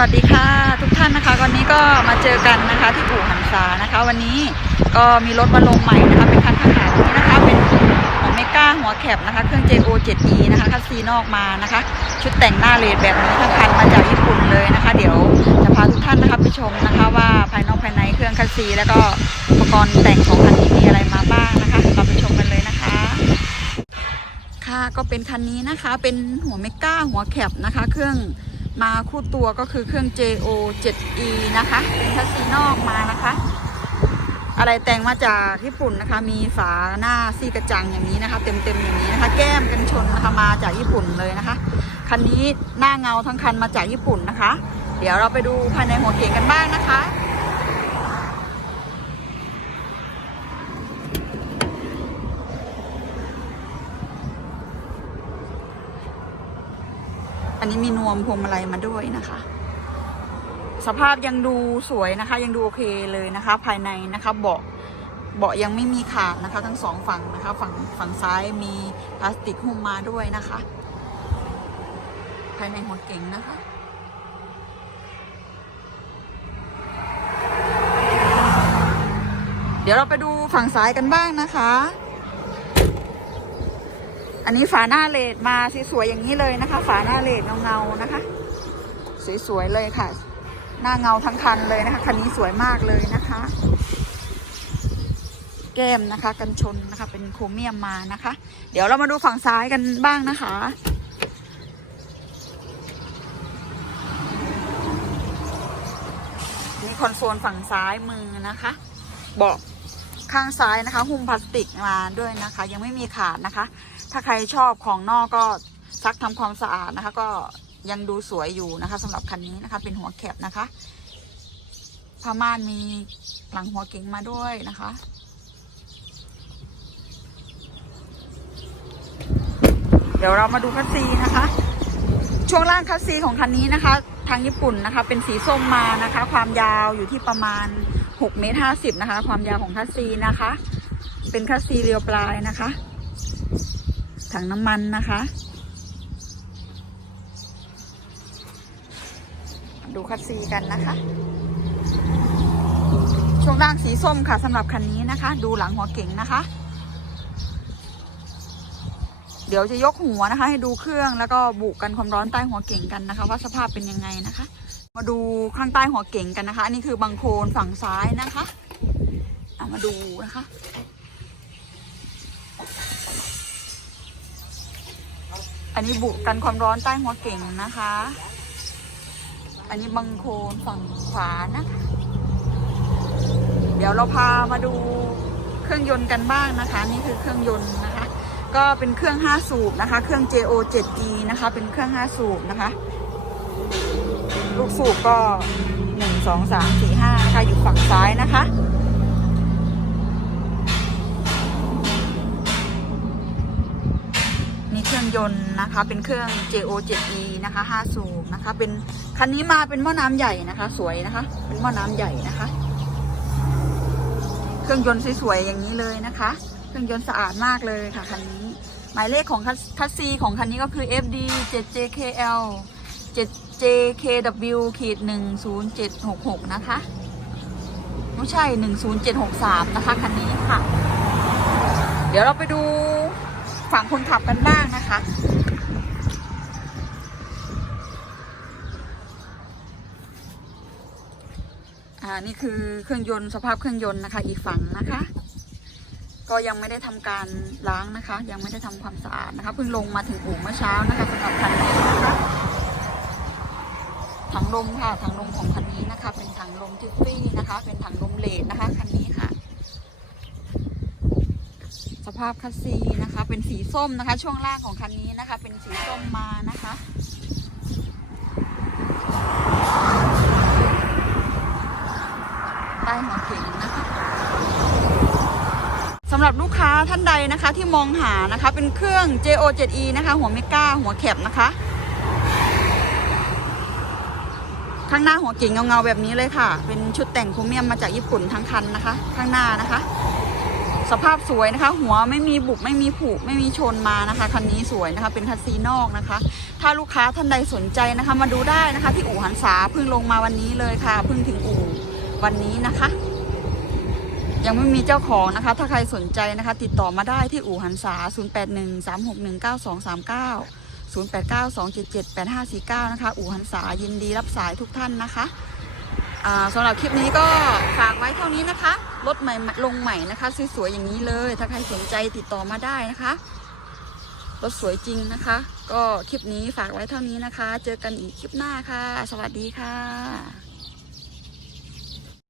วัสดีค่ะ ทุกท่านนะคะวันนี้ก็มาเจอกันนะคะที่ปู่หันษานะคะ วันนี้ก็มีรถมาลงใหม่นะคะเป็นคันข้างหลังนี้นะคะ เป็นของเมก้าหัวแคบนะคะ เครื่อง JO 7E นะคะคัสซีนอกมานะคะ ชุดแต่งหน้าเลดแบบนี้ทั้งคันมาจากญี่ปุ่นเลยนะคะ เดี๋ยวจะพาทุกท่านนะคะไปชมนะคะ ว่าภายนอกภายในเครื่องคัสซีแล้วก็อุปกรณ์แต่งของคันนี้มีอะไรมาบ้างนะคะเราไปชมกันเลยนะคะค่ะก็เป็นคันนี้นะคะเป็นหัวเมก้าหัวแคบนะคะ เครื่อง มาคู่ตัวก็คือเครื่อง JO 7E นะคะ เป็นคัสซีนอกมานะคะ อะไรแต่งมาจากญี่ปุ่นนะคะ มีฝาหน้าซี่กระจังอย่างนี้นะคะ เต็มๆอย่างนี้นะคะ แก้มกันชนนะคะมาจากญี่ปุ่นเลยนะคะ คันนี้หน้าเงาทั้งคันมาจากญี่ปุ่นนะคะ เดี๋ยวเราไปดูภายในหัวเก๋งกันบ้างนะคะ อันนี้มีนวมพวงมาลัยมาด้วยนะคะ สภาพยังดูสวยนะคะ ยังดูโอเคเลยนะคะ ภายในนะคะเบาะเบาะยังไม่มีขาดนะคะ ทั้งสองฝั่งนะคะ ฝั่งฝั่งซ้ายมีพลาสติกหุ้มมาด้วยนะคะ ภายในหัวเก๋งนะคะเดี๋ยวเราไปดูฝั่งซ้ายกันบ้างนะคะ อันนี้ฝาหน้าเลดมาสวยๆอย่างนี้เลยนะคะ ฝาหน้าเลดเงาๆนะคะ สวยๆเลยค่ะ หน้าเงาทั้งคันเลยนะคะคันนี้สวยมากเลยนะคะ แก้มนะคะ กันชนนะคะ เป็นโครเมียมมานะคะ เดี๋ยวเรามาดูฝั่งซ้ายกันบ้างนะคะมีคอนโซลฝั่งซ้ายมือนะคะ เบาะ ข้างซ้ายนะคะ หุ้มพลาสติกมาด้วยนะคะ ยังไม่มีขาดนะคะ ถ้าใครชอบของนอกก็ซักทำความสะอาดนะคะ ก็ยังดูสวยอยู่นะคะสำหรับคันนี้นะคะ เป็นหัวแคบนะคะผ้าม่านมีหลังหัวเก๋งมาด้วยนะคะเดี๋ยวเรามาดูคัสซีนะคะ ช่วงล่างคัสซีของคันนี้นะคะ ทางญี่ปุ่นนะคะ เป็นสีส้มมานะคะ ความยาวอยู่ที่ประมาณ 6เมตร50 นะคะ ความยาวของคัสซีนะคะ เป็นคัสซีเรียวปลายนะคะ ถังน้ำมันนะคะ ดูคัสซีกันนะคะ ช่วงล่างสีส้มค่ะสำหรับคันนี้นะคะ ดูหลังหัวเก๋งนะคะ เดี๋ยวจะยกหัวนะคะ ให้ดูเครื่องแล้วก็บุกันความร้อนใต้หัวเก๋งกันนะคะ ว่าสภาพเป็นยังไงนะคะ มาดูข้างใต้หัวเก๋งกันนะคะ อันนี้คือบังโคลนฝั่งซ้ายนะคะเอามาดูนะคะ อันนี้บุกันความร้อนใต้หัวเก่งนะคะ อันนี้บังโคลนฝั่งขวานะคะ เดี๋ยวเราพามาดูเครื่องยนต์กันบ้างนะคะ นี่คือเครื่องยนต์นะคะ ก็เป็นเครื่อง 5 สูบนะคะ เครื่อง JO 7E นะคะ เป็นเครื่อง 5 สูบนะคะ ลูกสูบก็1 2 3 4 5นะคะอยู่ฝั่งซ้ายนะคะ นี่เครื่องยนต์นะคะเป็นเครื่อง JO 7E นะคะ5สูบนะคะ เป็นคันนี้มาเป็นหม้อน้ำใหญ่นะคะ สวยนะคะ เป็นหม้อน้ำใหญ่นะคะ เครื่องยนต์สวยๆอย่างนี้เลยนะคะ เครื่องยนต์สะอาดมากเลยค่ะคันนี้หมายเลขของคัสซีของคันนี้ก็คือ FD7JKL7 JKW ขีด10766 นะคะ ไม่ใช่ 10763 นะคะ คันนี้ค่ะ เดี๋ยวเราไปดูฝั่งคนขับกันบ้างนะคะ อ่า นี่คือเครื่องยนต์สภาพเครื่องยนต์นะคะ อีกฝั่งนะคะ ก็ยังไม่ได้ทำการล้างนะคะ ยังไม่ได้ทำความสะอาดนะคะ เพิ่งลงมาถึงอู่เมื่อเช้านะคะสำหรับคันนี้นะคะ ลมค่ะถังลมของคันนี้นะคะ เป็นถังลมทิฟฟี่นะคะ เป็นถังลมเลดนะคะคันนี้ค่ะ สภาพคัสซีนะคะ เป็นสีส้มนะคะ ช่วงล่างของคันนี้นะคะ เป็นสีส้มมานะคะใต้หัวเก๋งนะคะสำหรับลูกค้าท่านใดนะคะที่มองหานะคะ เป็นเครื่อง JO 7E นะคะ หัวเมก้าหัวแคบนะคะ ข้างหน้าหัวเก๋งเงาๆแบบนี้เลยค่ะ เป็นชุดแต่งโครเมียมมาจากญี่ปุ่นทั้งคันนะคะ ข้างหน้านะคะ สภาพสวยนะคะ หัวไม่มีบุบไม่มีผุไม่มีชนมานะคะคันนี้สวยนะคะ เป็นคัสซีนอกนะคะ ถ้าลูกค้าท่านใดสนใจนะคะ มาดูได้นะคะ ที่อู่หันษาเพิ่งลงมาวันนี้เลยค่ะเพิ่งถึงอู่วันนี้นะคะ ยังไม่มีเจ้าของนะคะ ถ้าใครสนใจนะคะ ติดต่อมาได้ที่อู่หันษา 0813619239 0892778549 นะคะ อู่หันษายินดีรับสายทุกท่านนะคะสำหรับคลิปนี้ก็ฝากไว้เท่านี้นะคะรถใหม่ลงใหม่นะคะสวยๆอย่างนี้เลย ถ้าใครสนใจติดต่อมาได้นะคะรถสวยจริงนะคะ ก็คลิปนี้ฝากไว้เท่านี้นะคะ เจอกันอีกคลิปหน้าค่ะ สวัสดีค่ะ